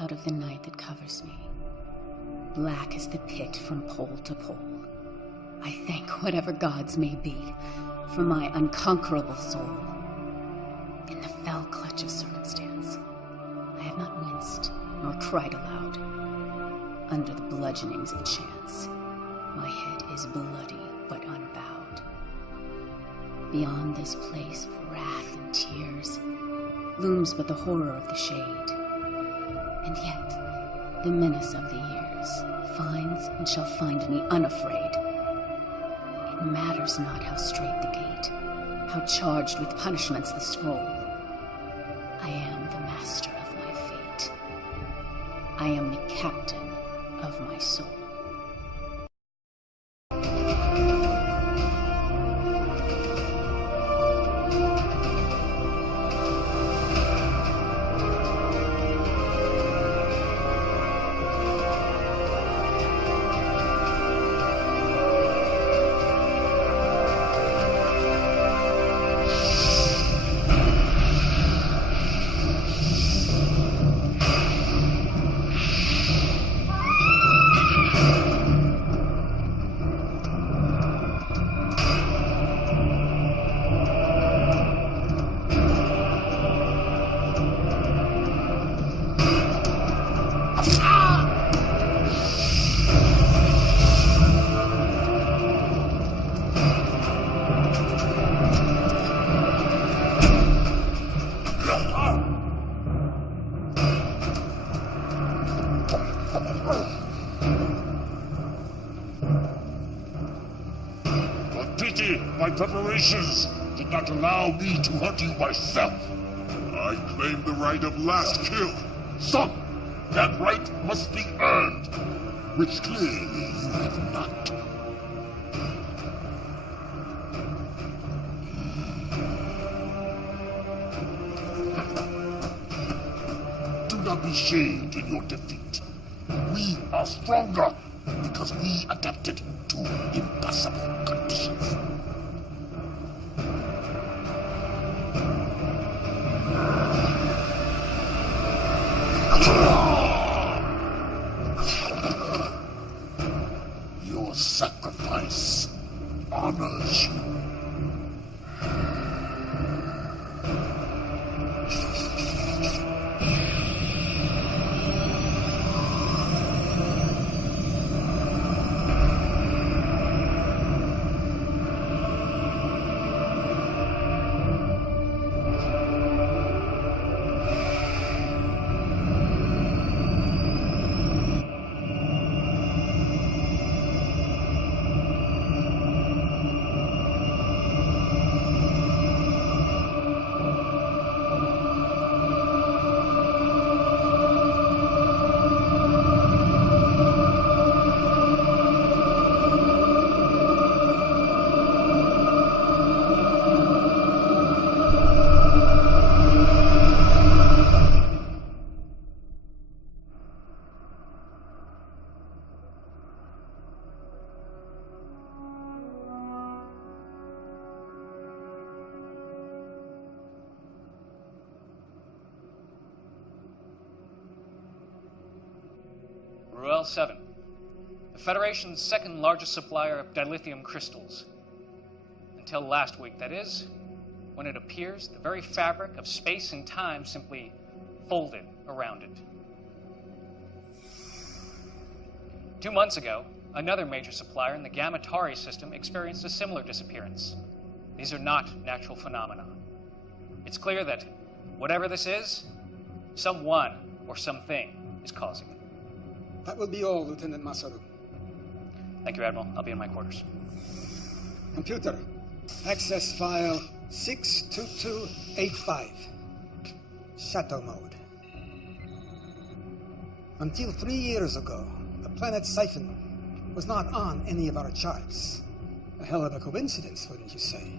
out of the night that covers me. Black as the pit from pole to pole. I thank whatever gods may be for my unconquerable soul. In the fell clutch of circumstance, I have not winced nor cried aloud. Under the bludgeonings of chance, my head is bloody but unbowed. Beyond this place of wrath and tears looms but the horror of the shade. And yet, the menace of the years finds and shall find me unafraid. It matters not how straight the gate, how charged with punishments the scroll. I am the master of my fate. I am the captain of my soul. My preparations did not allow me to hunt you myself. I claim the right of last kill. Son, that right must be earned, which clearly you have not. Do not be shamed in your defeat. We are stronger because we adapted to impossible conditions. Your sacrifice honors you. Ruel 7, the Federation's second largest supplier of dilithium crystals. Until last week, that is, when it appears the very fabric of space and time simply folded around it. 2 months ago, another major supplier in the Gamma Tauri system experienced a similar disappearance. These are not natural phenomena. It's clear that whatever this is, someone or something is causing it. That will be all, Lieutenant Masaru. Thank you, Admiral. I'll be in my quarters. Computer, access file 62285. Shadow mode. Until 3 years ago, the planet Siphon was not on any of our charts. A hell of a coincidence, wouldn't you say?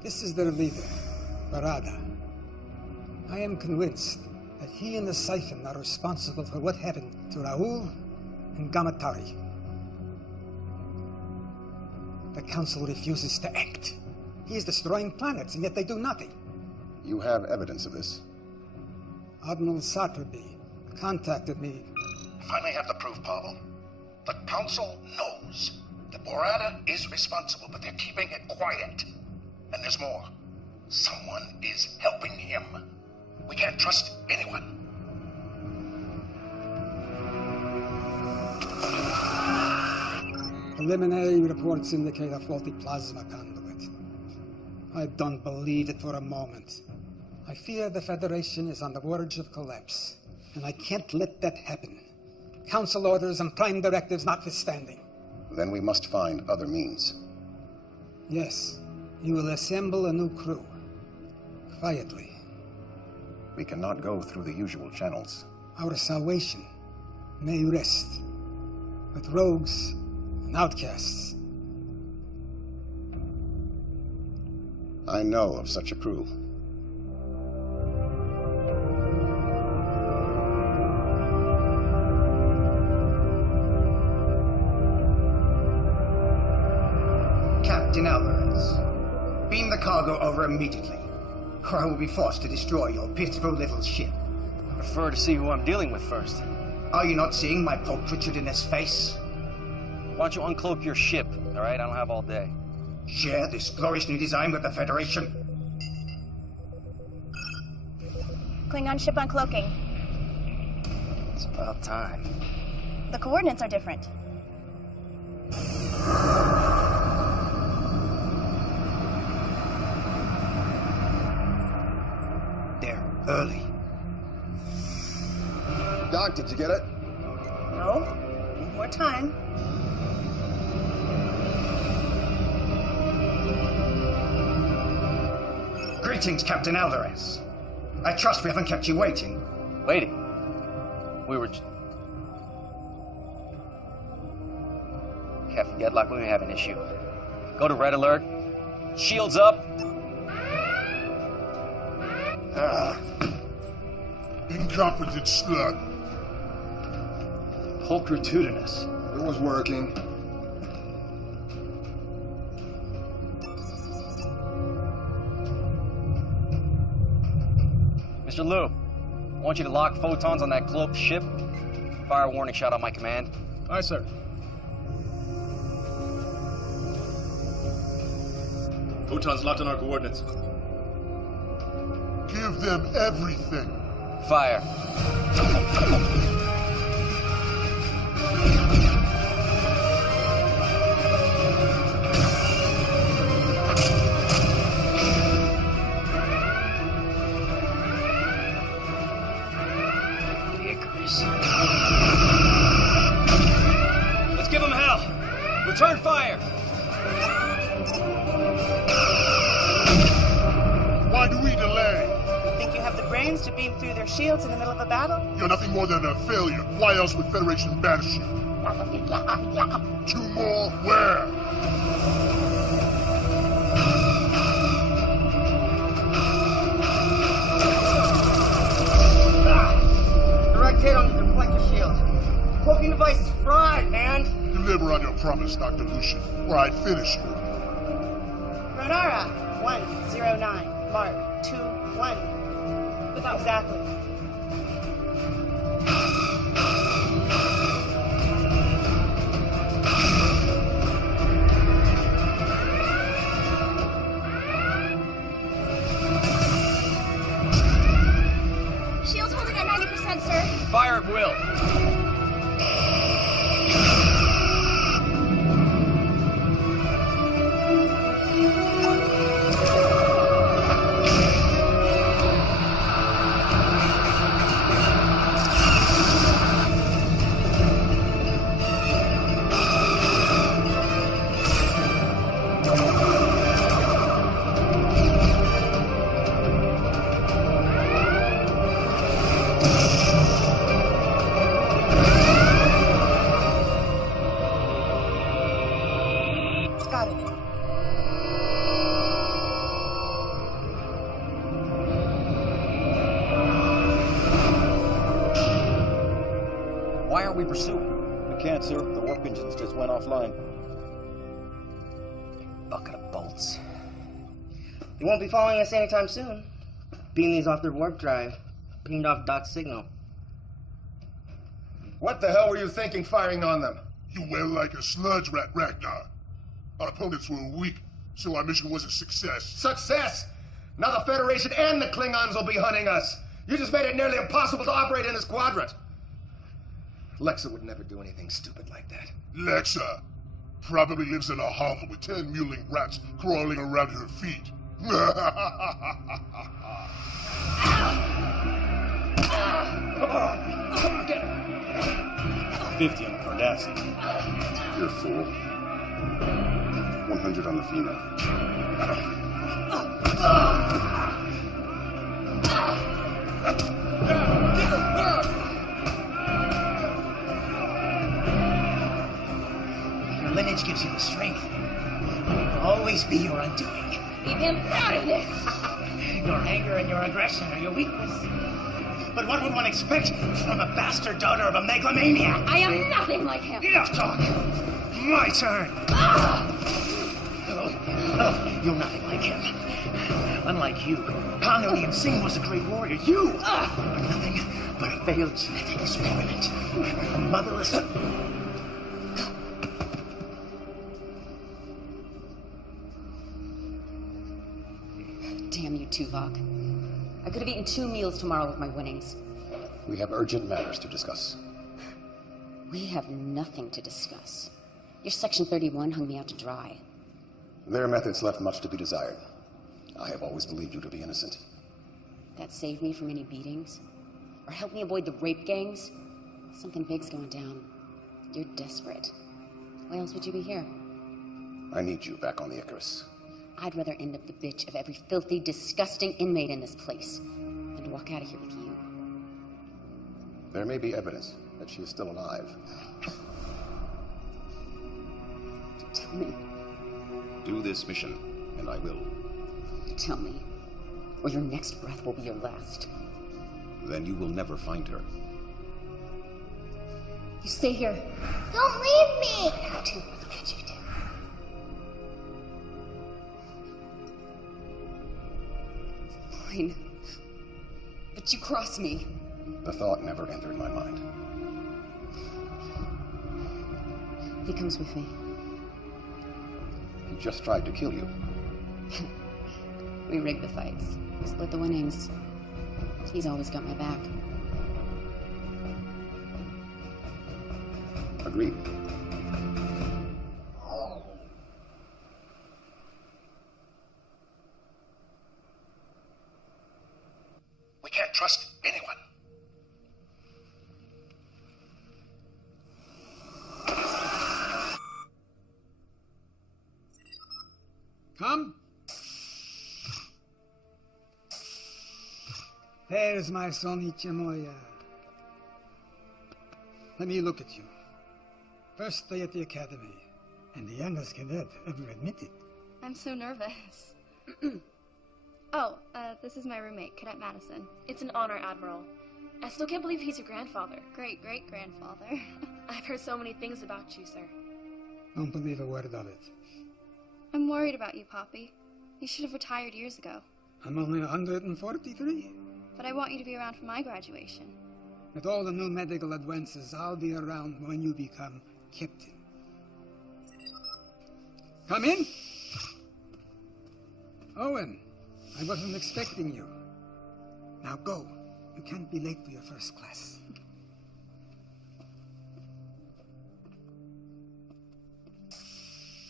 This is their leader, Barada. I am convinced that he and the Siphon are responsible for what happened to Raoul and Gamma Tauri. The Council refuses to act. He is destroying planets, and yet they do nothing. You have evidence of this? Admiral Saturby contacted me. Finally have the proof, Pavel. The Council knows that Borata is responsible, but they're keeping it quiet. And there's more. Someone is helping him. We can't trust anyone. Preliminary reports indicate a faulty plasma conduit. I don't believe it for a moment. I fear the Federation is on the verge of collapse, and I can't let that happen. Council orders and prime directives notwithstanding. Then we must find other means. Yes, you will assemble a new crew. Quietly. We cannot go through the usual channels. Our salvation may rest with rogues and outcasts. I know of such a crew. Captain Alvarez, beam the cargo over immediately, or I will be forced to destroy your pitiful little ship. I prefer to see who I'm dealing with first. Are you not seeing my pulchritudinous face? Why don't you uncloak your ship, all right? I don't have all day. Share this glorious new design with the Federation? Klingon ship uncloaking. It's about time. The coordinates are different. They're early. Doc, did you get it? No. Need more time. Greetings, Captain Alvarez. I trust we haven't kept you waiting. Waiting? We were... Captain Deadlock, we may have an issue. Go to red alert. Shields up. Incompetent slut. Pulchritudinous. It was working. Mr. Liu, I want you to lock photons on that cloaked ship. Fire a warning shot on my command. Aye, sir. Photons locked on our coordinates. Give them everything. Fire. Let's give them hell. Return fire. Why do we delay? You think you have the brains to beam through their shields in the middle of a battle? You're nothing more than a failure. Why else would Federation banish you? 2 more? Where? Direct hit on the deflector shield. Cloaking device is fried, man. Deliver on your promise, Dr. Lucian, or I finish you. Renara, 109. Mark, 21. Exactly. Shield's holding at 90%, sir. Fire at will. Got it. Why aren't we pursuing? We can't, sir. The warp engines just went offline. Bucket of bolts. They won't be following us anytime soon. Beam these off their warp drive. Pinged off Doc's signal. What the hell were you thinking firing on them? You were like a sludge rat, Ragnar. Our opponents were weak, so our mission was a success. Success! Now the Federation and the Klingons will be hunting us. You just made it nearly impossible to operate in this quadrant. Lexa would never do anything stupid like that. Lexa probably lives in a hovel with 10 mewling rats crawling around her feet. 50 on the Cardassian. You're a fool. 100 on the female. Your lineage gives you the strength. It will always be your undoing. Keep him out of this! Your anger and your aggression are your weakness. But what would one expect from a bastard daughter of a megalomaniac? I am nothing like him! Enough talk! My turn! Oh, you're nothing like him. Unlike you, Khan Singh was a great warrior. You are nothing but a failed genetic experiment. A motherless... Damn you, Tuvok. I could have eaten 2 meals tomorrow with my winnings. We have urgent matters to discuss. We have nothing to discuss. Your Section 31 hung me out to dry. Their methods left much to be desired. I have always believed you to be innocent. That saved me from any beatings? Or helped me avoid the rape gangs? Something big's going down. You're desperate. Why else would you be here? I need you back on the Icarus. I'd rather end up the bitch of every filthy, disgusting inmate in this place than to walk out of here with you. There may be evidence that she is still alive. Tell me. Do this mission, and I will. Tell me, or your next breath will be your last. Then you will never find her. You stay here. Don't leave me! How do? Look at you do. Fine. But you cross me. The thought never entered my mind. He comes with me. He just tried to kill you. We rigged the fights. Split the winnings. He's always got my back. Agreed. We can't trust anyone. Come. There's my son Ichimoya. Let me look at you. First day at the academy, and the youngest cadet ever admitted. I'm so nervous. This is my roommate, Cadet Madison. It's an honor, Admiral. I still can't believe he's your grandfather. Great-great-grandfather. I've heard so many things about you, sir. Don't believe a word of it. I'm worried about you, Poppy. You should have retired years ago. I'm only 143. But I want you to be around for my graduation. With all the new medical advances, I'll be around when you become captain. Come in. Owen, I wasn't expecting you. Now go. You can't be late for your first class.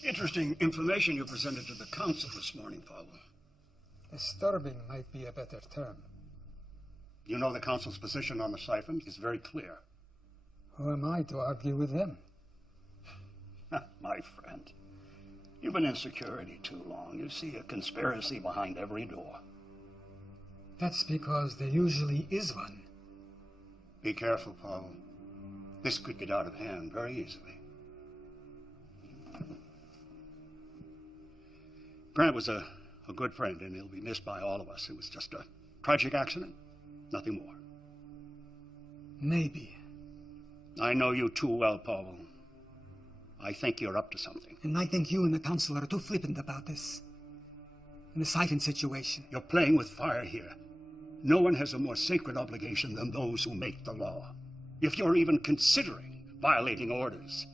Interesting information you presented to the council this morning, Paul. Disturbing might be a better term. You know the council's position on the siphon is very clear. Who am I to argue with them? My friend, you've been in security too long. You see a conspiracy behind every door. That's because there usually is one. Be careful, Paul. This could get out of hand very easily. Grant was a good friend, and he'll be missed by all of us. It was just a tragic accident, nothing more. Maybe. I know you too well, Paul. I think you're up to something. And I think you and the council are too flippant about this. In the siphon situation. You're playing with fire here. No one has a more sacred obligation than those who make the law. if you're even considering violating orders.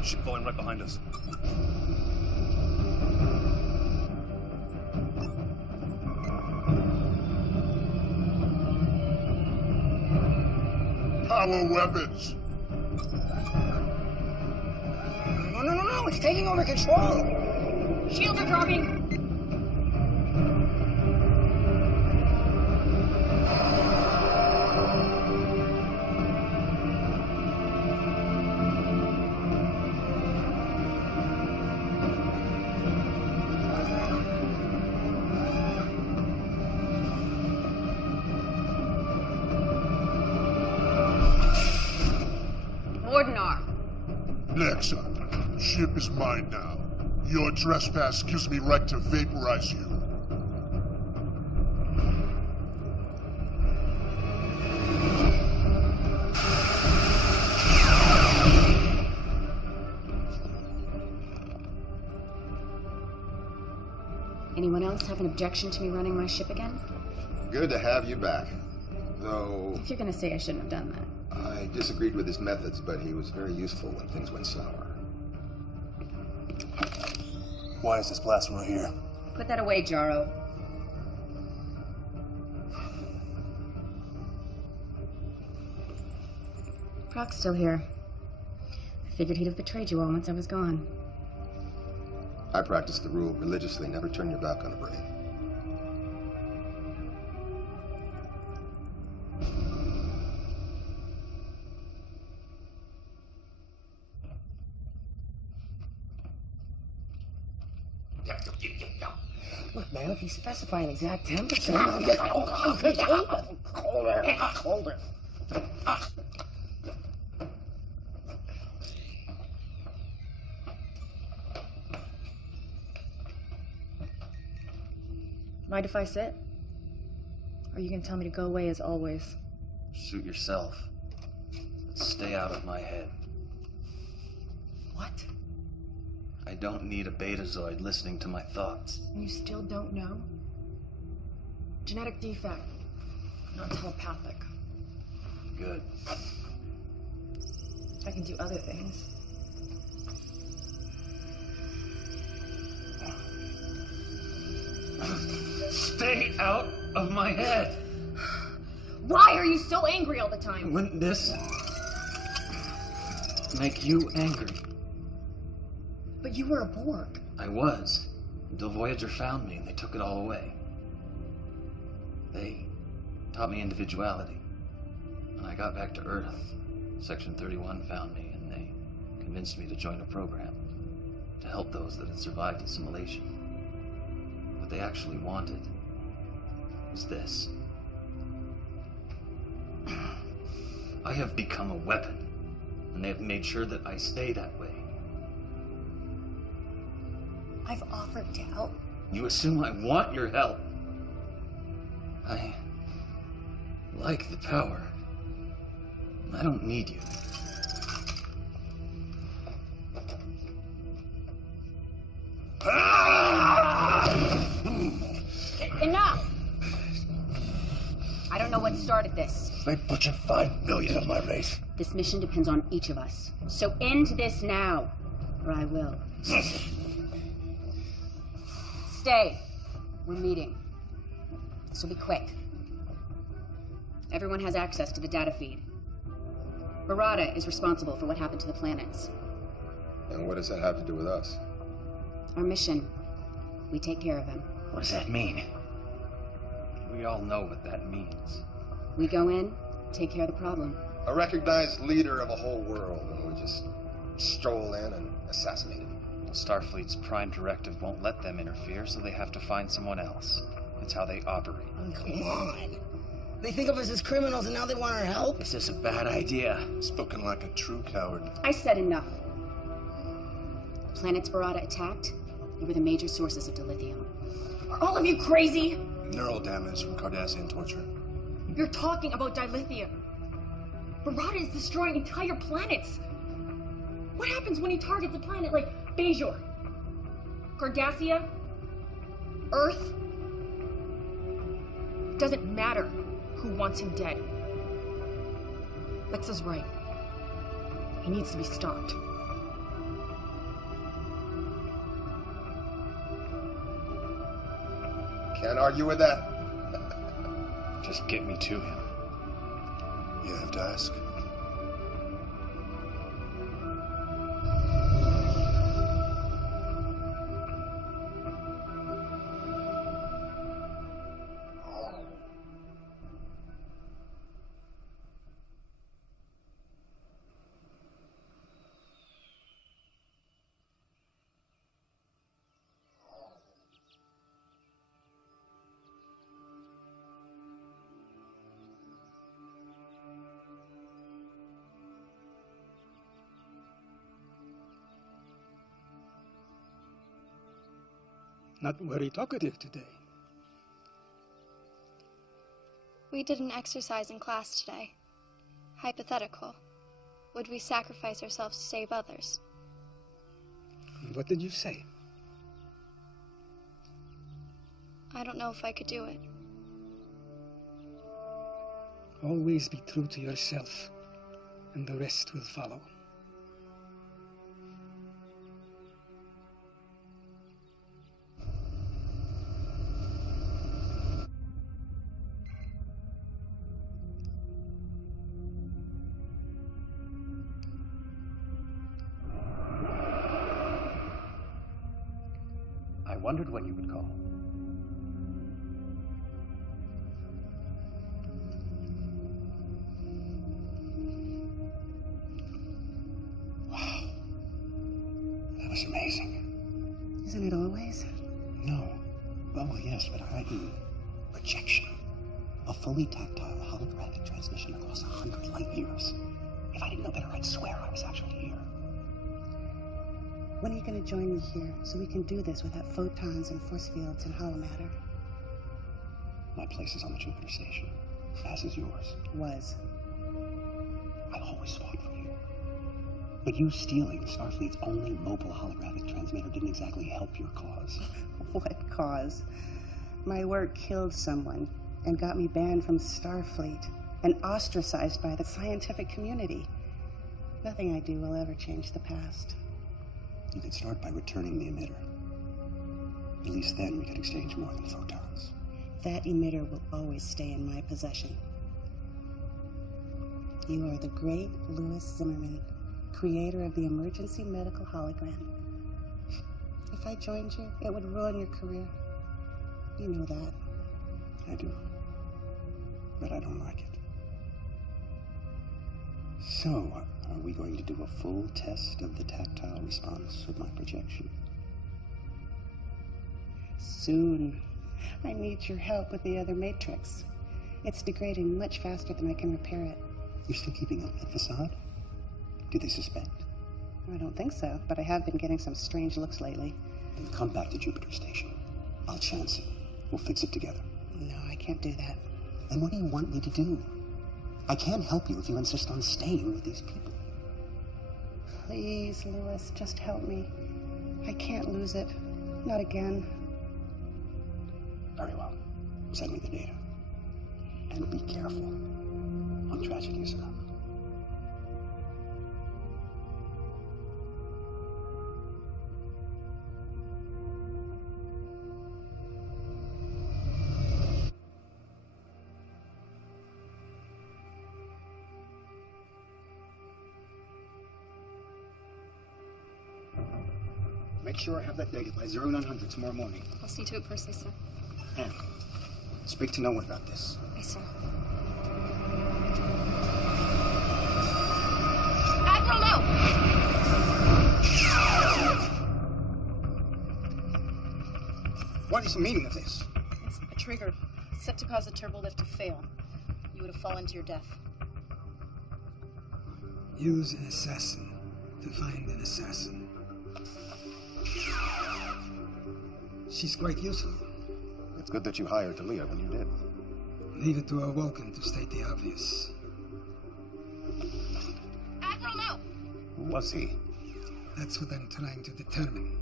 Ship falling right behind us. Power weapons! No, it's taking over control! Shields are dropping! Nexa, ship is mine now. Your trespass gives me right to vaporize you. Anyone else have an objection to me running my ship again? Good to have you back. Though... If you're gonna say I shouldn't have done that. I disagreed with his methods, but he was very useful when things went sour. Why is this blast right here? Put that away, Jaro. Proc's still here. I figured he'd have betrayed you all once I was gone. I practice the rule religiously, never turn your back on a brain. Look, man, if you specify an exact temperature, I'll get colder. Mind if I sit? Or are you gonna tell me to go away as always? Suit yourself. Stay out of my head. What? I don't need a betazoid listening to my thoughts. And you still don't know? Genetic defect. Not telepathic. Good. I can do other things. Stay out of my head! Why are you so angry all the time? Wouldn't this make you angry? But you were a Borg. I was, until Voyager found me and they took it all away. They taught me individuality. When I got back to Earth, Section 31 found me and they convinced me to join a program to help those that had survived assimilation. What they actually wanted was this. I have become a weapon, and they have made sure that I stay that way. I've offered to help. You assume I want your help. I like the power. I don't need you. Enough! I don't know what started this. They butchered 5 million of my race. This mission depends on each of us. So end this now, or I will. Stay. We're meeting. This will be quick. Everyone has access to the data feed. Barada is responsible for what happened to the planets. And what does that have to do with us? Our mission. We take care of him. What does that mean? We all know what that means. We go in, take care of the problem. A recognized leader of a whole world, and we just stroll in and assassinate him. Starfleet's prime directive won't let them interfere, so they have to find someone else. It's how they operate. Oh, come on. They think of us as criminals and now they want our help? Is this a bad idea? Spoken like a true coward. I said enough. The planets Barada attacked, they were the major sources of dilithium. Are all of you crazy? Neural damage from Cardassian torture. You're talking about dilithium. Barada is destroying entire planets. What happens when he targets a planet like Bajor, Cardassia, Earth? Doesn't matter who wants him dead. Lexa's right. He needs to be stopped. Can't argue with that. Just get me to him. You have to ask. Not very talkative today. We did an exercise in class today. Hypothetical. Would we sacrifice ourselves to save others? What did you say? I don't know if I could do it. Always be true to yourself, and the rest will follow. I wondered what you would call. Wow. That was amazing. Isn't it always? No. Well, yes, but I mean projection. A fully tactile holographic transmission across 100 light years. If I didn't know better, I'd swear I was actually here. When are you going to join me here so we can do this without photons and force fields and hollow matter? My place is on the Jupiter station, as is yours. Was. I always fought for you. But you stealing Starfleet's only mobile holographic transmitter didn't exactly help your cause. What cause? My work killed someone and got me banned from Starfleet and ostracized by the scientific community. Nothing I do will ever change the past. You could start by returning the emitter. At least then we could exchange more than photons. That emitter will always stay in my possession. You are the great Louis Zimmerman, creator of the emergency medical hologram. If I joined you, it would ruin your career. You know that. I do. But I don't like it. So, are we going to do a full test of the tactile response of my projection? Soon. I need your help with the other matrix. It's degrading much faster than I can repair it. You're still keeping up that facade? Do they suspect? I don't think so, but I have been getting some strange looks lately. Then come back to Jupiter Station. I'll chance it. We'll fix it together. No, I can't do that. Then what do you want me to do? I can't help you if you insist on staying with these people. Please, Louis, just help me. I can't lose it. Not again. Very well. Send me the data. And be careful when tragedies are up. Make sure I have that data by 0900 tomorrow morning. I'll see to it personally, sir. And speak to no one about this. Yes, sir. Admiral, no! What's the meaning of this? It's a trigger set to cause the turbo lift to fail. You would have fallen to your death. Use an assassin to find an assassin. She's quite useful. It's good that you hired Talia when you did. Leave it to our Vulcan to state the obvious. Admiral, no! Who was he? That's what I'm trying to determine.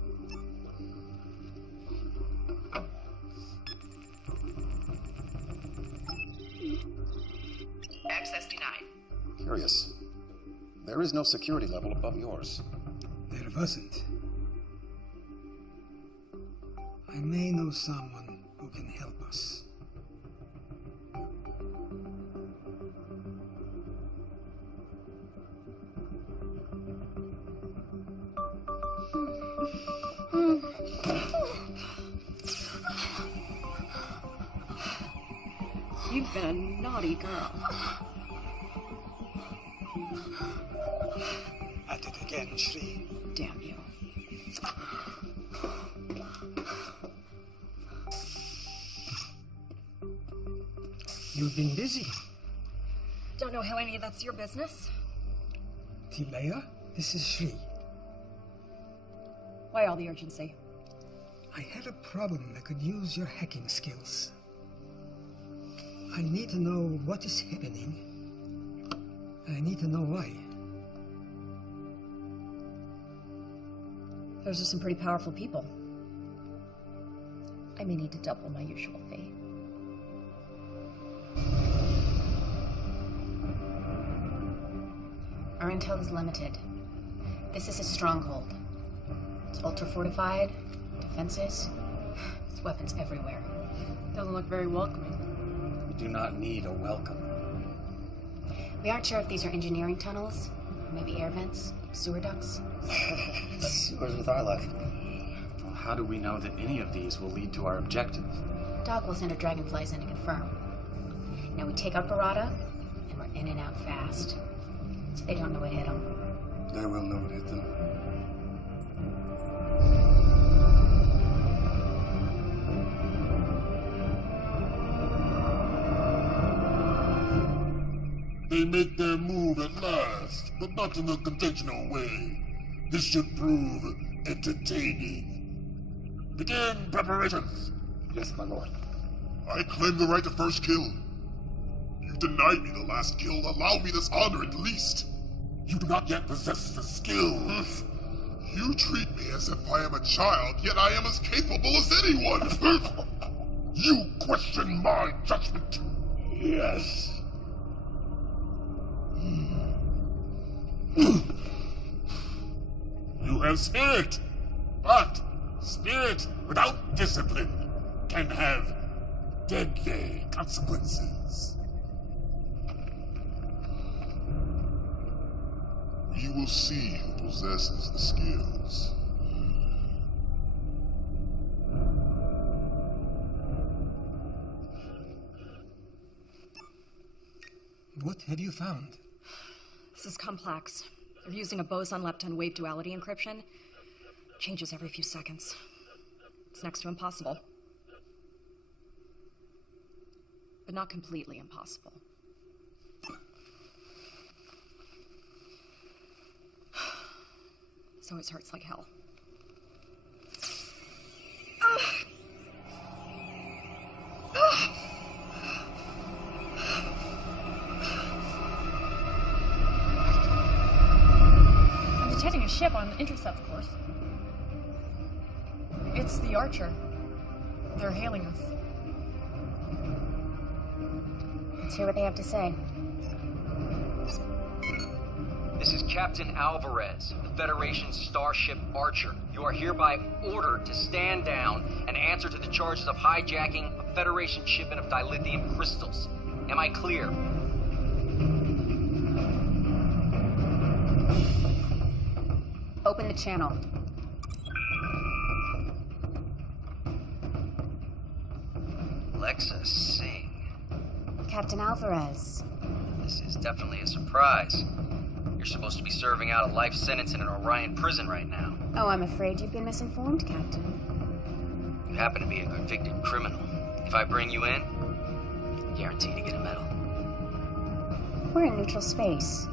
Access denied. Curious. There is no security level above yours. There wasn't. I may know someone who can help us. You've been a naughty girl. At it again, Shri. Damn you. You've been busy. Don't know how any of that's your business. Tilea, this is Shri. Why all the urgency? I had a problem that could use your hacking skills. I need to know what is happening. I need to know why. Those are some pretty powerful people. I may need to double my usual fee. Our intel is limited. This is a stronghold. It's ultra-fortified, defenses, there's weapons everywhere. Doesn't look very welcoming. We do not need a welcome. We aren't sure if these are engineering tunnels, maybe air vents, sewer ducts. Sewers with our luck. Well, how do we know that any of these will lead to our objective? Doc will send her dragonflies in to confirm. Now we take out Barada, and we're in and out fast. So they don't know what hit them. They will know what hit them. They make their move at last, but not in a conventional way. This should prove entertaining. Begin preparations. Yes, my lord. I claim the right to first kill. You denied me the last kill. Allow me this honor at least. You do not yet possess the skills. You treat me as if I am a child, yet I am as capable as anyone. You question my judgment. Yes. You have spirit, but spirit without discipline can have deadly consequences. You will see who possesses the skills. What have you found? This is complex. They're using a boson-lepton wave duality encryption. Changes every few seconds. It's next to impossible. But not completely impossible. So it hurts like hell. I'm detecting a ship on the intercept course. It's the Archer. They're hailing us. Let's hear what they have to say. This is Captain Alvarez, the Federation's starship Archer. You are hereby ordered to stand down and answer to the charges of hijacking a Federation shipment of dilithium crystals. Am I clear? Open the channel. Alexa Singh. Captain Alvarez. This is definitely a surprise. You're supposed to be serving out a life sentence in an Orion prison right now. Oh, I'm afraid you've been misinformed, Captain. You happen to be a convicted criminal. If I bring you in, guarantee to get a medal. We're in neutral space,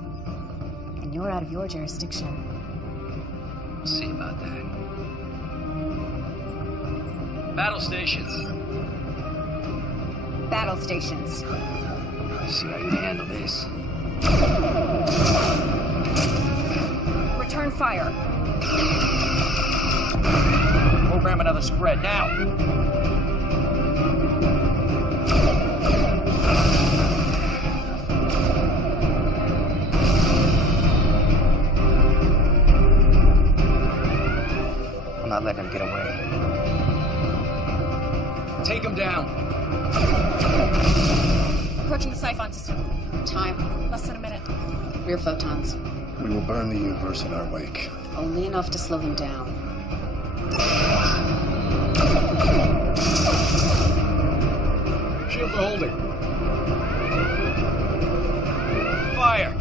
and you're out of your jurisdiction. We'll see about that. Battle stations. Battle stations. Let's see how you handle this. Return fire. Program another spread, now! I'm not letting him get away. Take him down! Approaching the siphon system. Time. Less than a minute. Rear photons. We will burn the universe in our wake. Only enough to slow him down. Shields are holding. Fire!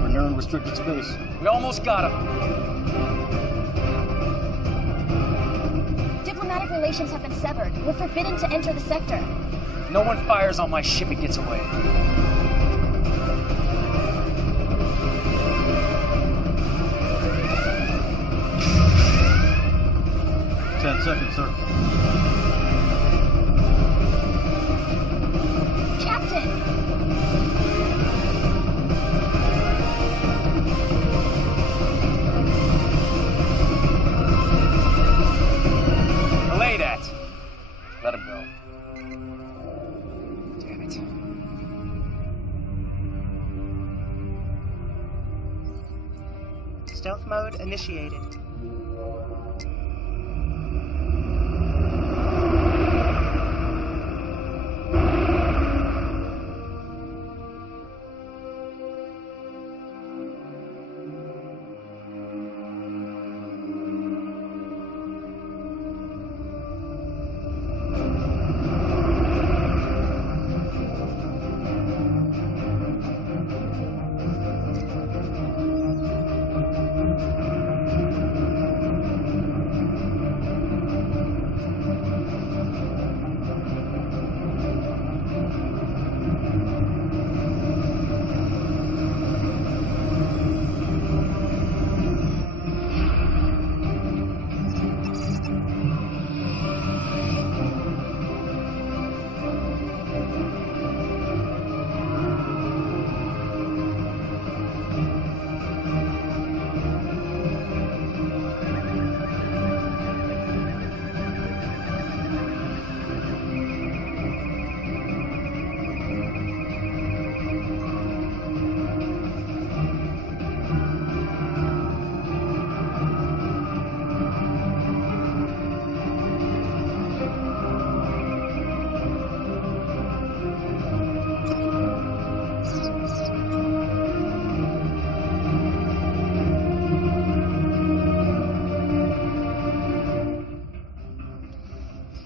We're near unrestricted space. We almost got him. Diplomatic relations have been severed. We're forbidden to enter the sector. No one fires on my ship and gets away. 10 seconds, sir. Captain! Delay that. Let him go. Damn it. Stealth mode initiated.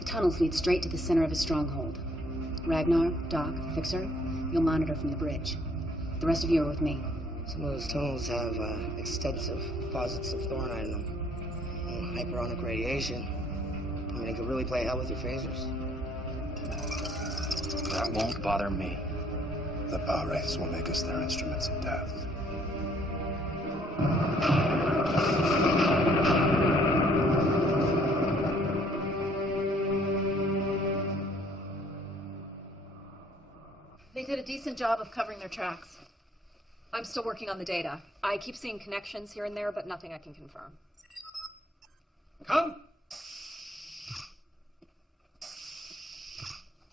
Tunnels lead straight to the center of his stronghold. Ragnar, Doc, Fixer, you'll monitor from the bridge. The rest of you are with me. Some of those tunnels have extensive deposits of thornite in them. And hyperonic radiation. I mean, it could really play hell with your phasers. That won't bother me. The power wraiths will make us their instruments of death. They did a decent job of covering their tracks. I'm still working on the data. I keep seeing connections here and there, but nothing I can confirm. Come!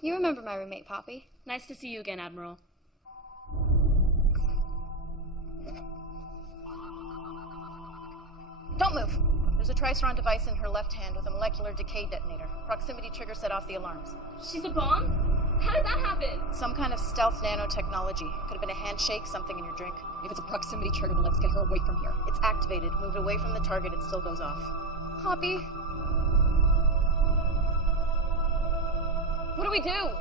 You remember my roommate, Poppy? Nice to see you again, Admiral. Don't move! There's a Triceron device in her left hand with a molecular decay detonator. Proximity trigger set off the alarms. She's a bomb? How did that happen? Some kind of stealth nanotechnology. Could have been a handshake, something in your drink. If it's a proximity trigger, then let's get her away from here. It's activated. Move it away from the target, it still goes off. Poppy? What do we do?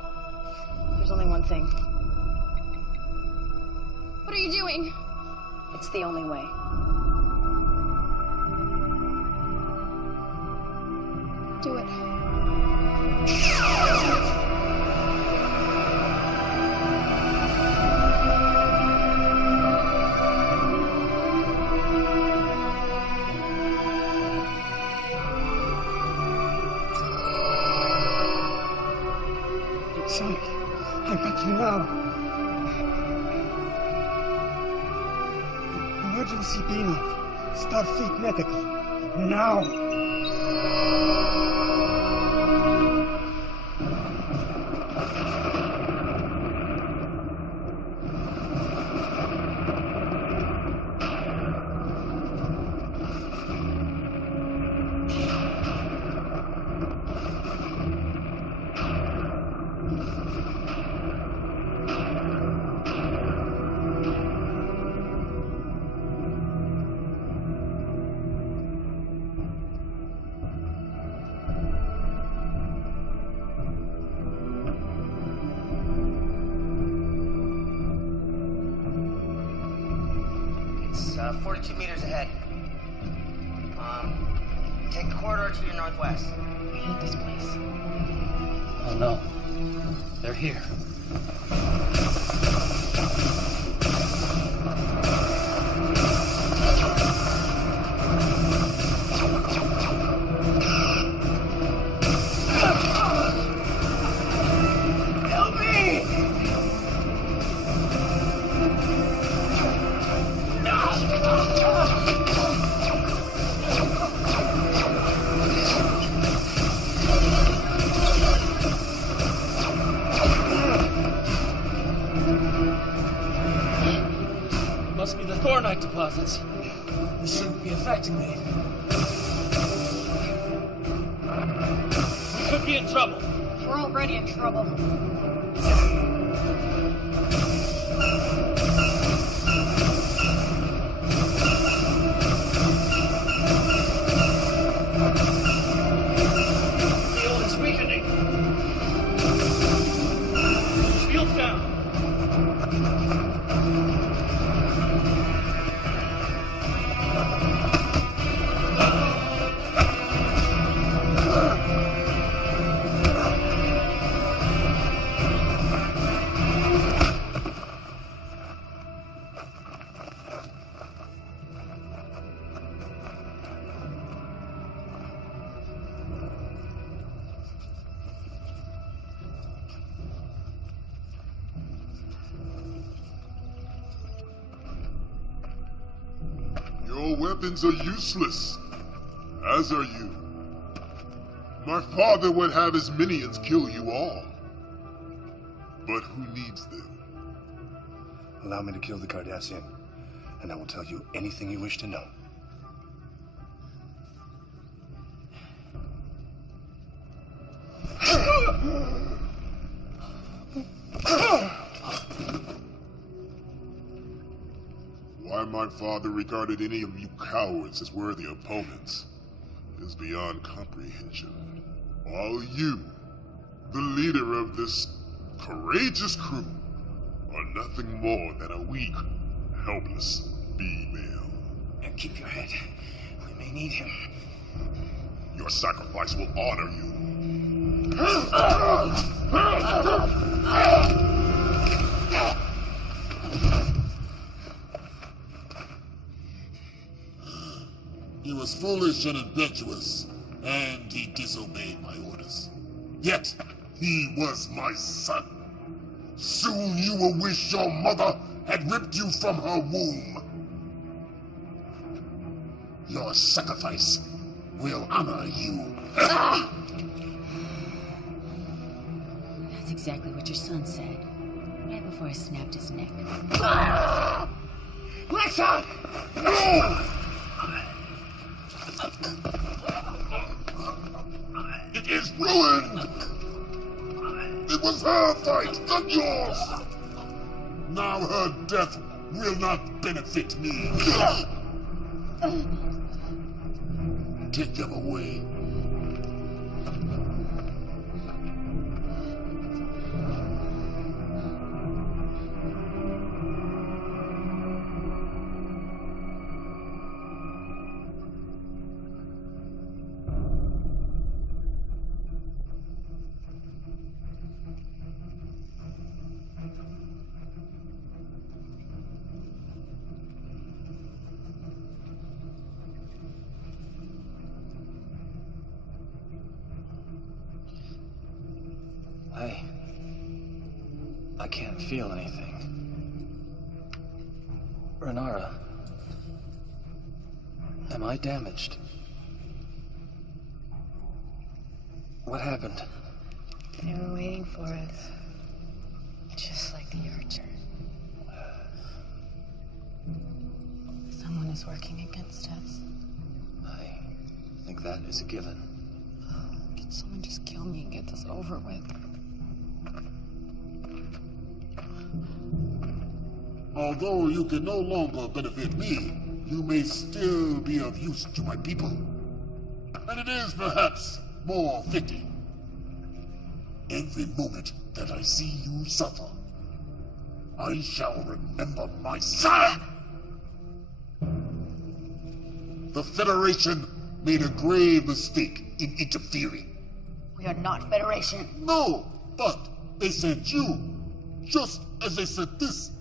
There's only one thing. What are you doing? It's the only way. Do it. Son, I got you now. Emergency beam up. Starfleet Medical. Now! It's 42 meters ahead. Take the corridor to your northwest. I hate this place. Oh no. They're here. Help me! Must be the thornite deposits. This shouldn't be affecting me. We could be in trouble. We're already in trouble. Field is weakening. Shield down. Your weapons are useless, as are you. My father would have his minions kill you all. But who needs them? Allow me to kill the Cardassian, and I will tell you anything you wish to know. Why my father regarded any of you cowards as worthy opponents is beyond comprehension. While you, the leader of this courageous crew, are nothing more than a weak, helpless female. And keep your head. We may need him. Your sacrifice will honor you. He was foolish and impetuous, and he disobeyed my orders. Yet, he was my son. Soon you will wish your mother had ripped you from her womb. Your sacrifice will honor you. That's exactly what your son said, right before I snapped his neck. Lexa! It is ruined! It was her fight, not yours! Now her death will not benefit me. Take them away. I can't feel anything. Renara, am I damaged? What happened? They were waiting for us. Just like the Archer. Someone is working against us. I think that is a given. Can someone just kill me and get this over with? Although you can no longer benefit me, you may still be of use to my people. And it is perhaps more fitting. Every moment that I see you suffer, I shall remember my son! The Federation made a grave mistake in interfering. We are not Federation. No, but they sent you, just as they sent this.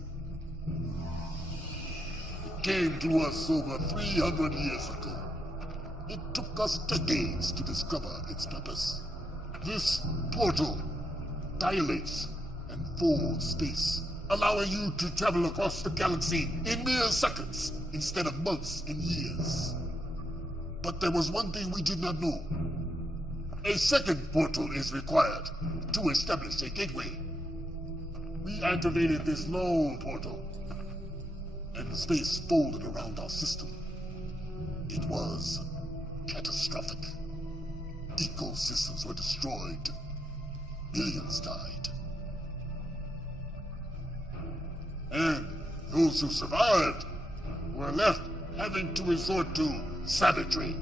It came to us over 300 years ago. It took us decades to discover its purpose. This portal dilates and folds space, allowing you to travel across the galaxy in mere seconds instead of months and years. But there was one thing we did not know. A second portal is required to establish a gateway. We activated this lone portal, and the space folded around our system. It was catastrophic. Ecosystems were destroyed. Millions died. And those who survived were left having to resort to savagery.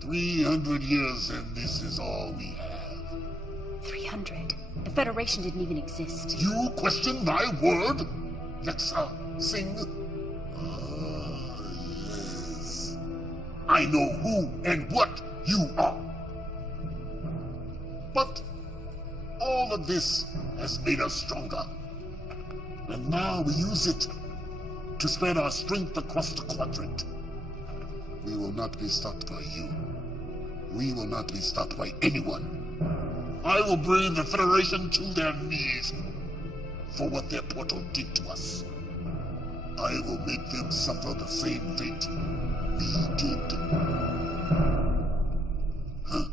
"300 years, and this is all we have." 300? The Federation didn't even exist. You question my word? Lexa, sing. Yes. I know who and what you are. But all of this has made us stronger. And now we use it to spread our strength across the quadrant. We will not be stopped by you. We will not be stopped by anyone. I will bring the Federation to their knees for what their portal did to us. I will make them suffer the same fate we did. Huh?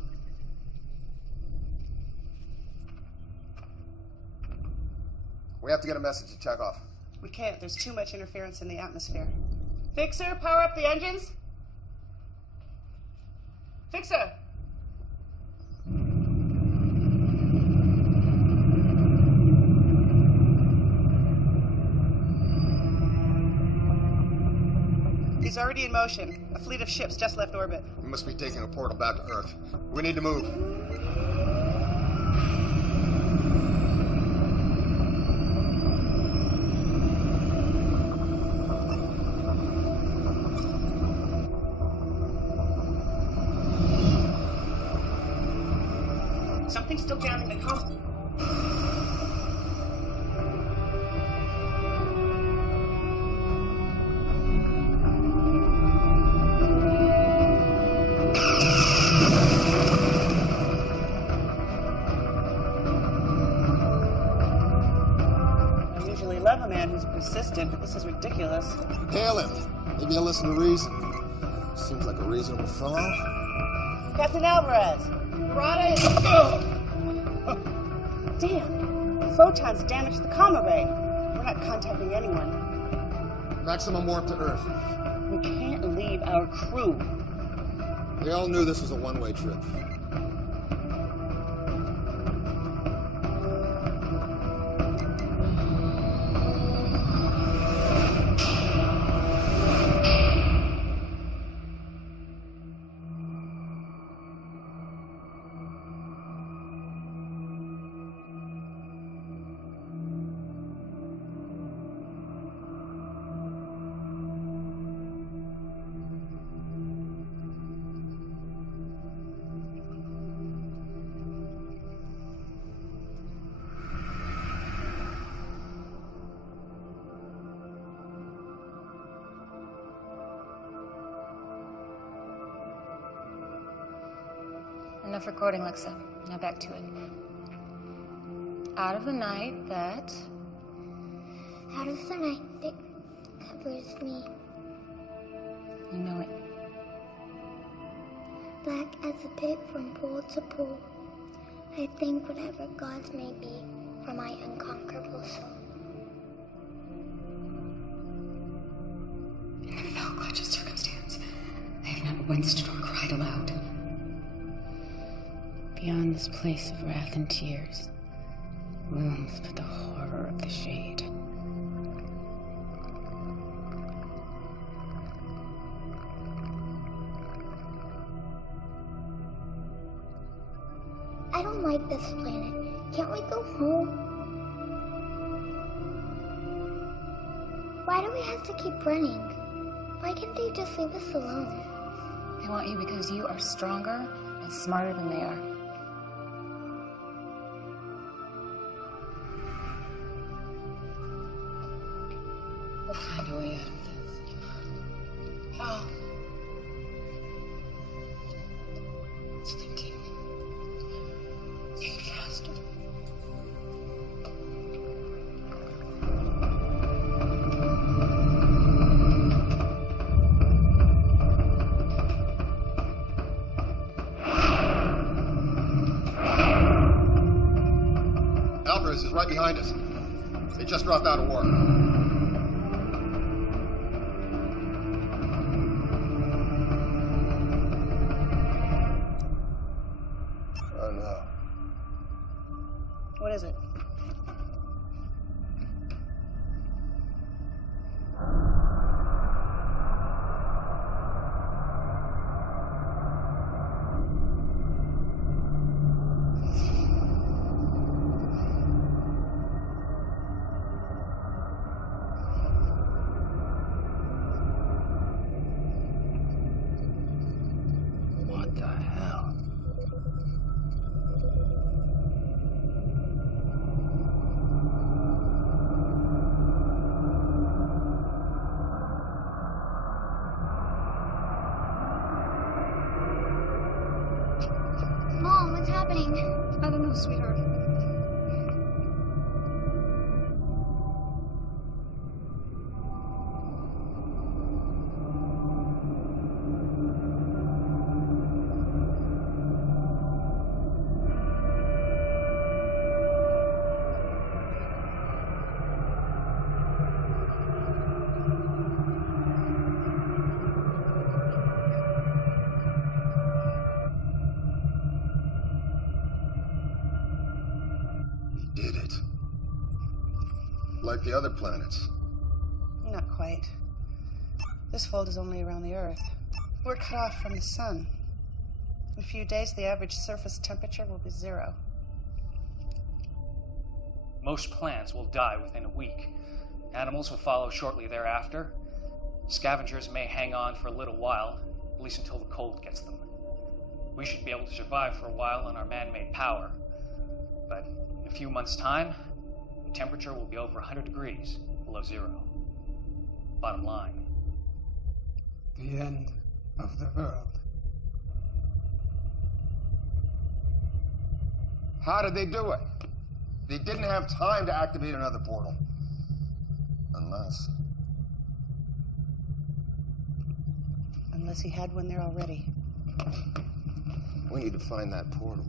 We have to get a message to check off. We can't. There's too much interference in the atmosphere. Fixer, power up the engines. Fixer! He's already in motion. A fleet of ships just left orbit. We must be taking a portal back to Earth. We need to move. Something's still jamming the comm. I usually love a man who's persistent, but this is ridiculous. Hail him. Maybe he'll listen to reason. Seems like a reasonable fellow. Captain Alvarez! Rada is... Damn! The photons damaged the comm array. We're not contacting anyone. Maximum warp to Earth. We can't leave our crew. We all knew this was a one-way trip. Enough recording, Lexa. Now back to it. Out of the night that... Out of the night that covers me. You know it. Black as a pit from pole to pole. I thank whatever gods may be for my unconquerable soul. In the fell clutch of circumstance, I have not winced nor cried aloud. Beyond this place of wrath and tears, looms but the horror of the shade. I don't like this planet. Can't we go home? Why do we have to keep running? Why can't they just leave us alone? They want you because you are stronger and smarter than they are. We'll find a way out of this. How? It's thinking. Think faster. Alvarez is right behind us. They just dropped out of war. Oh no. What is it? What the hell? Mom, what's happening? I don't know, sweetheart. Did it. Like the other planets. Not quite. This fold is only around the Earth. We're cut off from the sun. In a few days, the average surface temperature will be 0. Most plants will die within a week. Animals will follow shortly thereafter. Scavengers may hang on for a little while, at least until the cold gets them. We should be able to survive for a while on our man-made power. But in a few months' time, the temperature will be over 100 degrees below 0. Bottom line. The end of the world. How did they do it? They didn't have time to activate another portal. Unless he had one there already. We need to find that portal.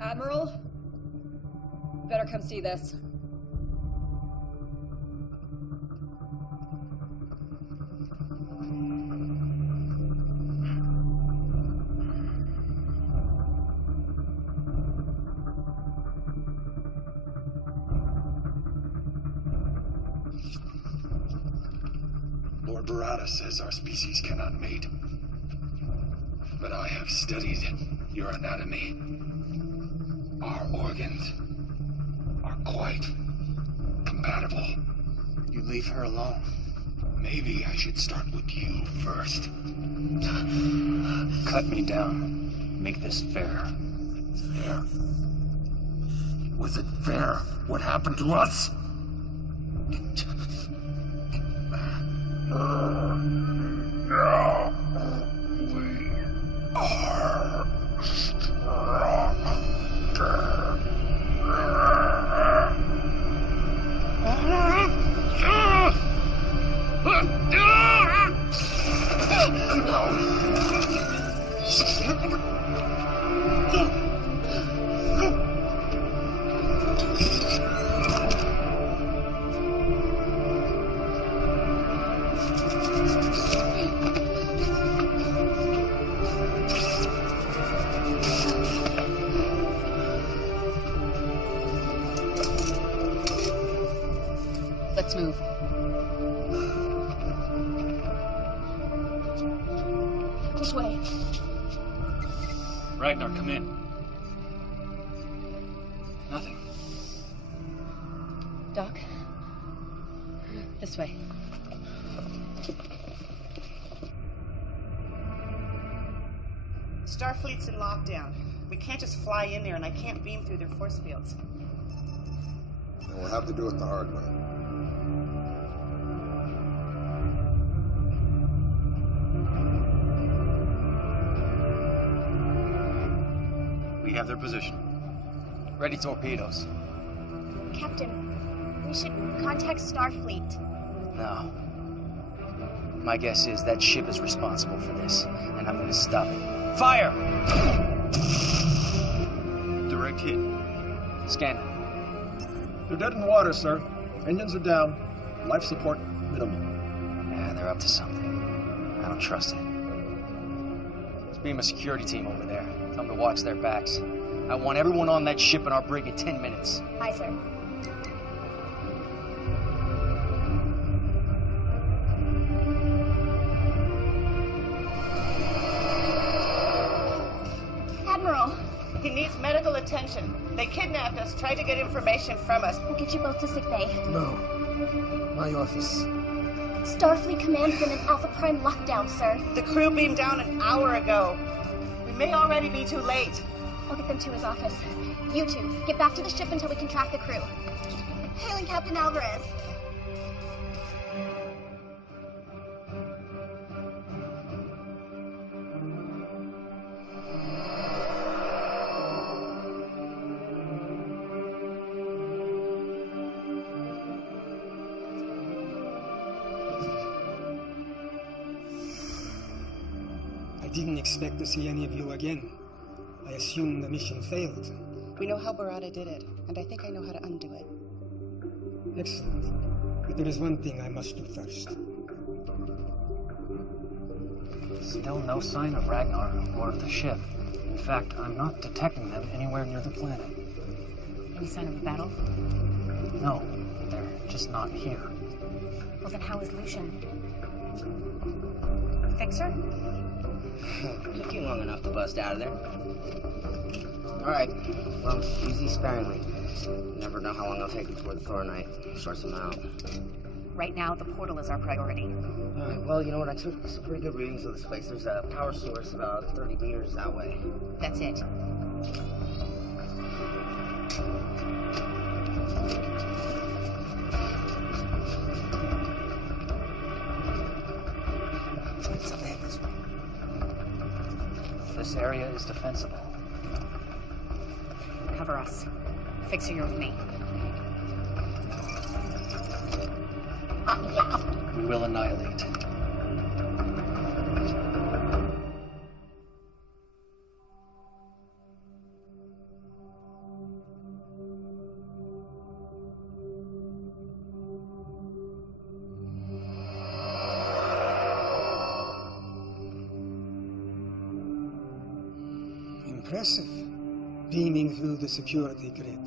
Admiral? Better come see this. Lord Barada says our species cannot mate. But I have studied your anatomy. Our organs are quite compatible. You leave her alone. Maybe I should start with you first. Cut me down. Make this fair. Fair? Was it fair what happened to us? Now we are Let's move. This way. Ragnar, come in. Nothing. Doc? This way. Starfleet's in lockdown. We can't just fly in there, and I can't beam through their force fields. And we'll have to do it the hard way. We have their position. Ready torpedoes. Captain, we should contact Starfleet. No. My guess is that ship is responsible for this, and I'm gonna stop it. Fire! Direct hit. Scan. They're dead in the water, sir. Engines are down. Life support minimal. Yeah, they're up to something. I don't trust it. Let's beam a security team over there. Tell them to watch their backs. I want everyone on that ship in our brig in 10 minutes. Aye, sir. Admiral! He needs medical attention. They kidnapped us, tried to get information from us. We'll get you both to sickbay. No. My office. Starfleet Command is in an Alpha Prime lockdown, sir. The crew beamed down an hour ago. We may already be too late. I'll get them to his office. You two, get back to the ship until we can track the crew. Hailing Captain Alvarez. I didn't expect to see any of you again. I assumed the mission failed. We know how Barada did it, and I think I know how to undo it. Excellent. But there is one thing I must do first. Still no sign of Ragnar or of the ship. In fact, I'm not detecting them anywhere near the planet. Any sign of a battle? No, they're just not here. Well, then how is Lucian? Fixer? Took you long enough to bust out of there. Alright, well, use these sparingly. You never know how long it'll take before the Thoronite sorts them out. Right now, the portal is our priority. Alright, well, you know what? I took some pretty good readings of this place. There's a power source about 30 meters that way. That's it. This area is defensible. Cover us. Fixer, you're with me. We will annihilate. Impressive. Beaming through the security grid.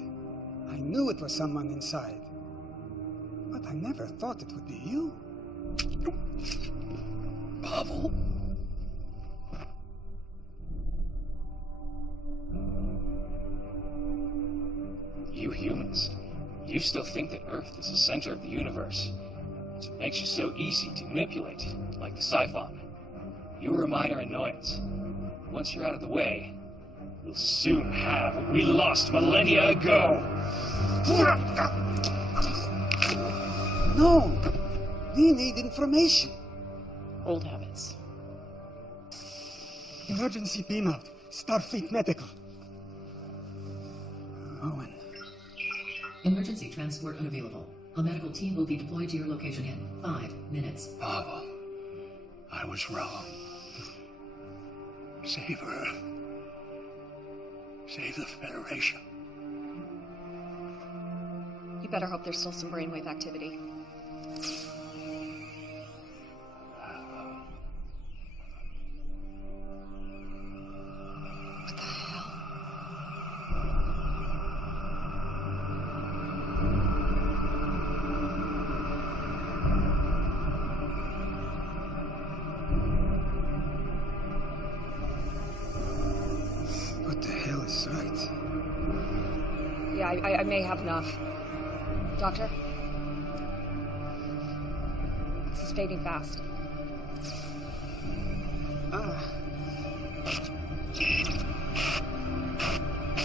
I knew it was someone inside. But I never thought it would be you. Pavel? You humans, you still think that Earth is the center of the universe. It's what makes you so easy to manipulate, like the Siphon. You were a minor annoyance. Once you're out of the way, we'll soon have what we lost millennia ago. No! We need information. Old habits. Emergency beam out. Starfleet Medical. Owen. Emergency transport unavailable. A medical team will be deployed to your location in 5 minutes. Pavel, I was wrong. Save Earth. Save the Federation. You better hope there's still some brainwave activity. What the hell? What the hell is right? Yeah, I may have enough. Doctor? This is fading fast.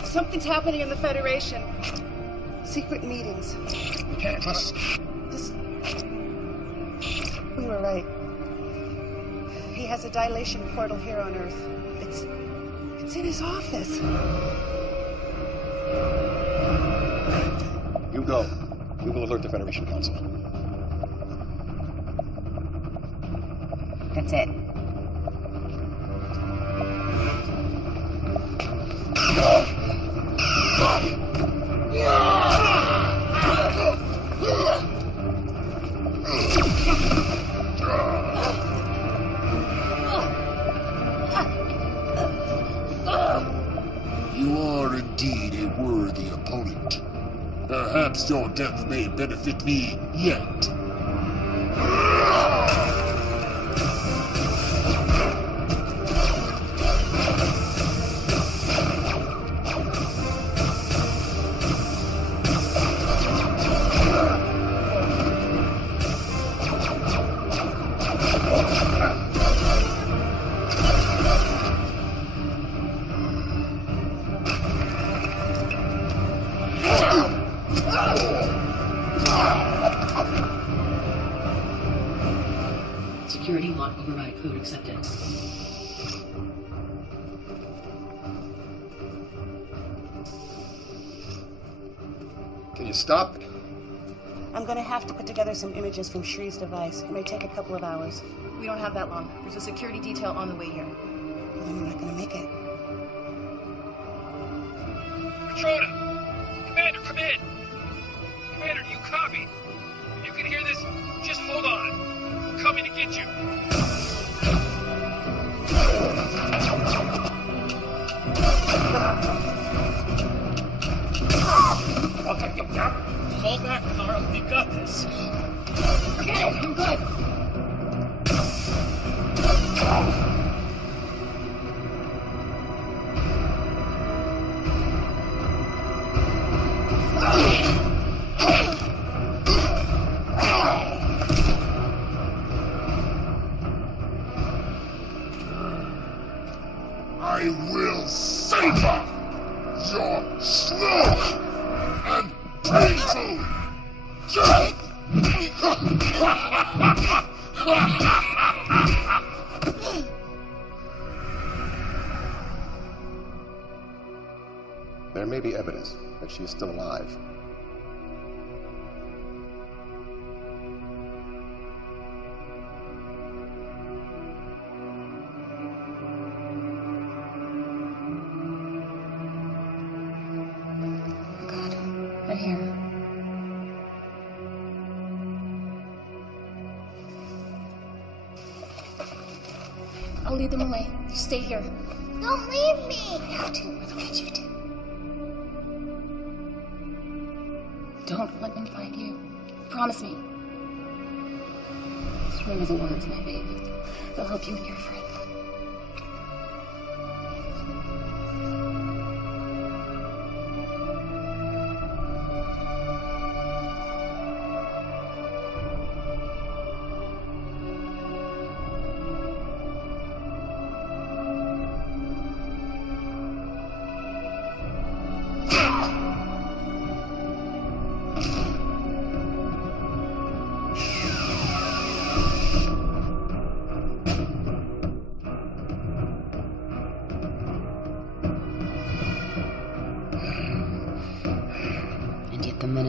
Something's happening in the Federation. Secret meetings. We can't trust. We were right. He has a dilation portal here on Earth. It's in his office. You go. We will alert the Federation Council. That's it. You are indeed a worthy opponent. Perhaps your death may benefit me yet. Security lock override code accepted. Can you stop? I'm gonna have to put together some images from Shree's device. It may take a couple of hours. We don't have that long. There's a security detail on the way here. Well, then I'm not gonna make it. Patrona! Commander, come in! Commander, do you copy? If you can hear this, just hold on. I'm coming to get you. Okay, fall back, Carl. We got this. Okay, I'm good. I will savor your slow and painful death! There may be evidence that she is still alive. Right here. I'll lead them away. You stay here. Don't leave me! I have to. I look at you too. Don't let them find you. Promise me. Just remember the words, my baby. They'll help you and your friend.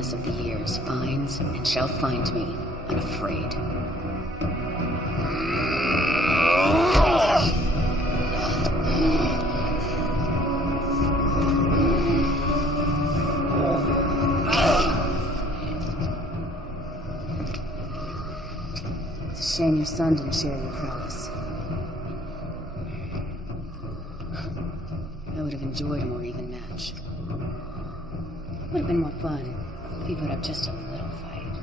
darkness of the years finds and shall find me unafraid. It's a shame your son didn't share your prowess. I would have enjoyed a more even match. It would have been more fun if he put up just a little fight.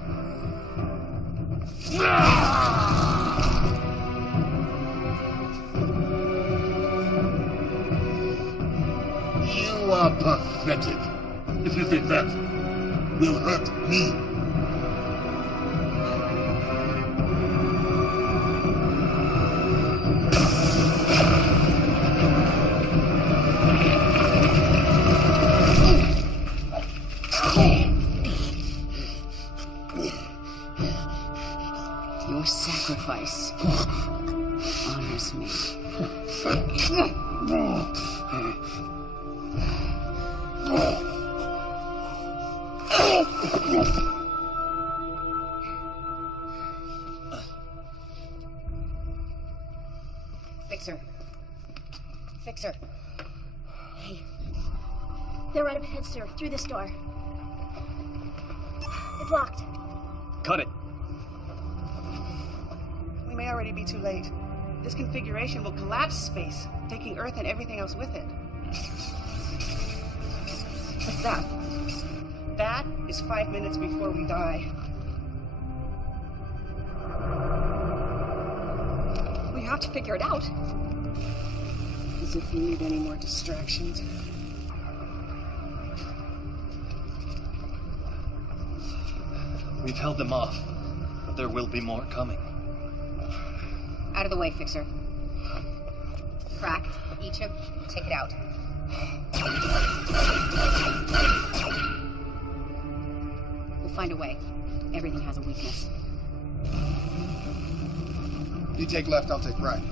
You are pathetic. If you think that will hurt me. Your sacrifice honors me. Fixer. Fixer. Hey. They're right up ahead, sir. Through this door. It's locked. Cut it. We may already be too late. This configuration will collapse space, taking Earth and everything else with it. What's that? That is 5 minutes before we die. We have to figure it out. As if we need any more distractions. We've held them off, but there will be more coming. Out of the way, Fixer. Crack, each of, take it out. We'll find a way. Everything has a weakness. You take left, I'll take right.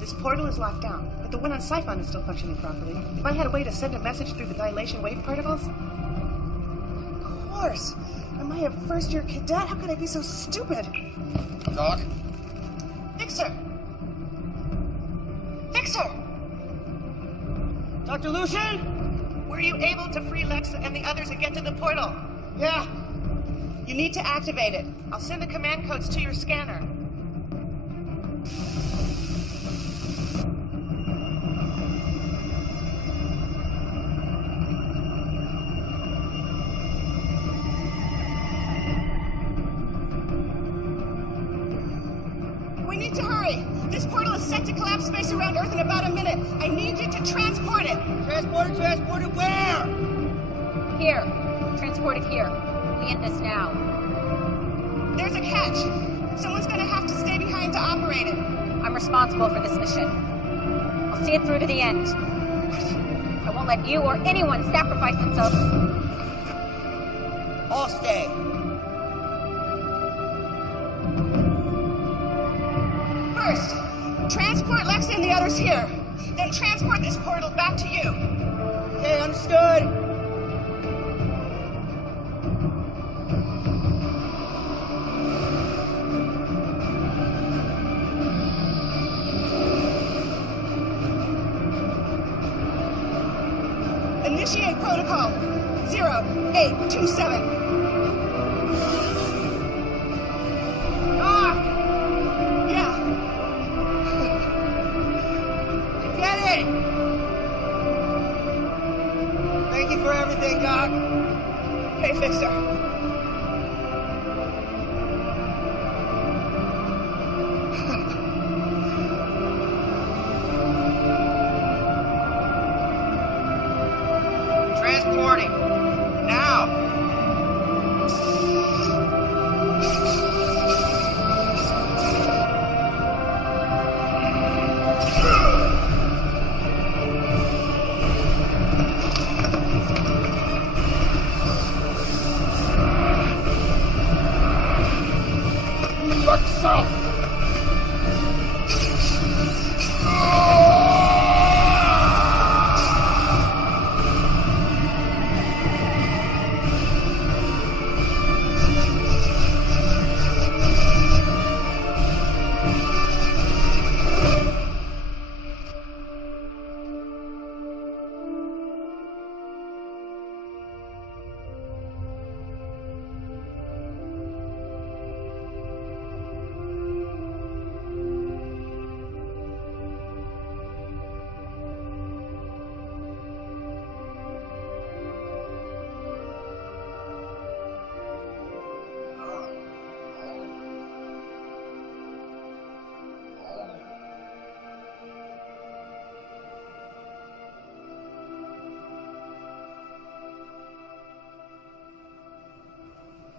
This portal is locked down, but the one on Siphon is still functioning properly. If I had a way to send a message through the dilation wave particles... Of course! Am I a first-year cadet? How could I be so stupid? Doc? Fixer! Fixer! Dr. Lucian? Were you able to free Lex and the others and get to the portal? Yeah. You need to activate it. I'll send the command codes to your scanner. We need to hurry. This portal is set to collapse space around Earth in about a minute. I need you to transport it. Transport it where? Here. Transport it here. We end this now. There's a catch. Someone's gonna have to stay behind to operate it. I'm responsible for this mission. I'll see it through to the end. I won't let you or anyone sacrifice themselves. I'll stay. First, transport Lexi and the others here. Then transport this portal back to you. Okay, understood. Initiate protocol 0827. Yeah. Get it! Thank you for everything, Doc. Hey, Fixer. Transporting. Now.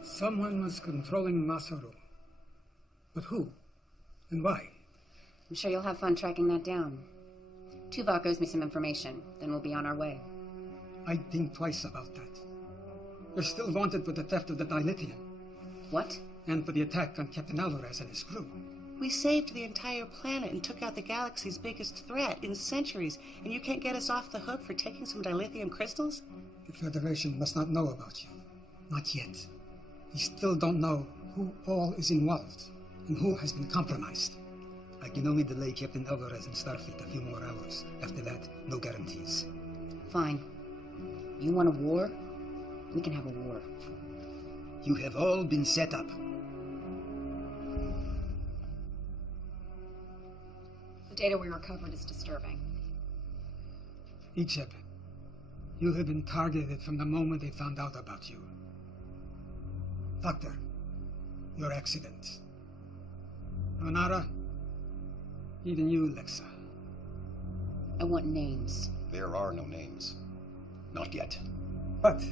Someone was controlling Masaru. But who? And why? I'm sure you'll have fun tracking that down. Tuvok owes me some information, then we'll be on our way. I'd think twice about that. You're still wanted for the theft of the dilithium. What? And for the attack on Captain Alvarez and his crew. We saved the entire planet and took out the galaxy's biggest threat in centuries, and you can't get us off the hook for taking some dilithium crystals? The Federation must not know about you. Not yet. We still don't know who all is involved and who has been compromised. I can only delay Captain Alvarez and Starfleet a few more hours. After that, no guarantees. Fine. You want a war? We can have a war. You have all been set up. The data we recovered is disturbing. Icheb, you have been targeted from the moment they found out about you. Doctor, your accident. Onara, even you, Lexa. I want names. There are no names. Not yet. But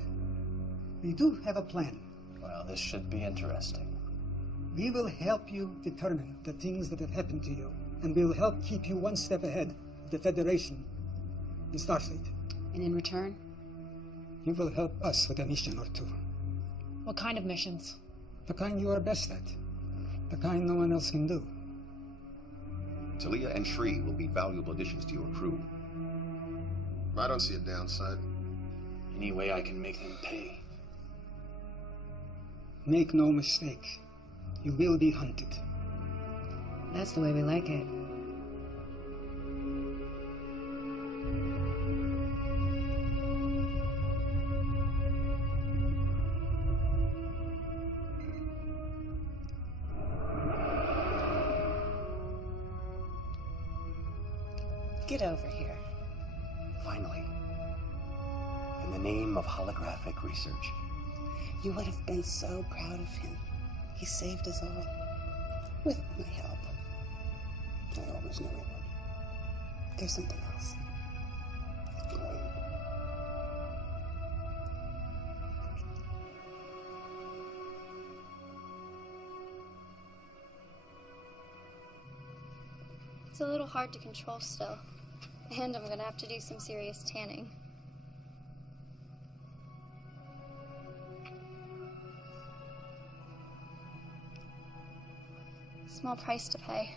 we do have a plan. Well, this should be interesting. We will help you determine the things that have happened to you, and we will help keep you one step ahead of the Federation, the Starfleet. And in return? You will help us with a mission or two. What kind of missions? The kind you are best at. The kind no one else can do. Talia and Shri will be valuable additions to your crew. I don't see a downside. Any way I can make them pay. Make no mistake. You will be hunted. That's the way we like it. Get over here. Finally. In the name of holographic research. You would have been so proud of him. He saved us all. With my help. I always knew he would. There's something else. It's a little hard to control still. And I'm gonna have to do some serious tanning. Small price to pay.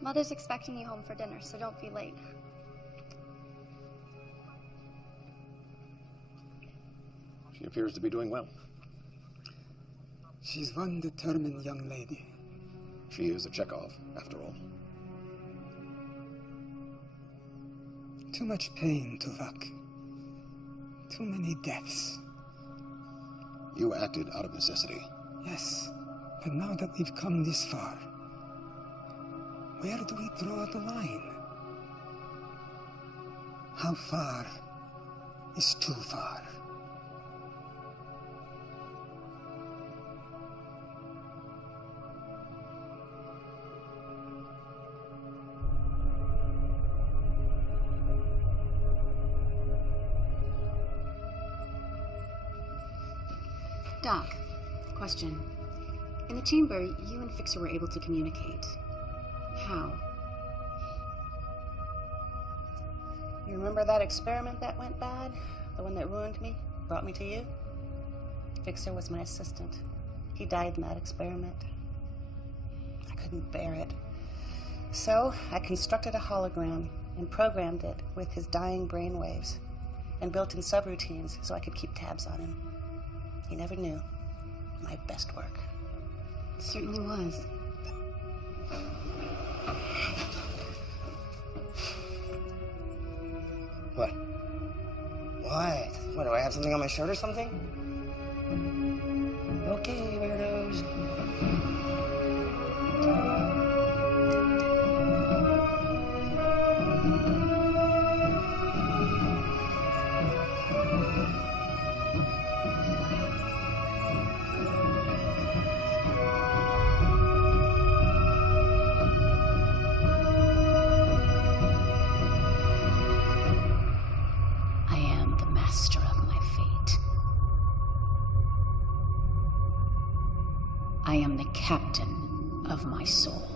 Mother's expecting you home for dinner, so don't be late. She appears to be doing well. She's one determined young lady. She is a Chekhov, after all. Too much pain, Tuvok. Too many deaths. You acted out of necessity. Yes, but now that we've come this far, where do we draw the line? How far is too far? Doc, question. In the chamber, you and Fixer were able to communicate. How? You remember that experiment that went bad? The one that ruined me? Brought me to you? Fixer was my assistant. He died in that experiment. I couldn't bear it. So I constructed a hologram and programmed it with his dying brainwaves and built in subroutines so I could keep tabs on him. He never knew. My best work. It certainly was. What? What? What, do I have something on my shirt or something? Okay, weirdos. I am the master of my fate. I am the captain of my soul.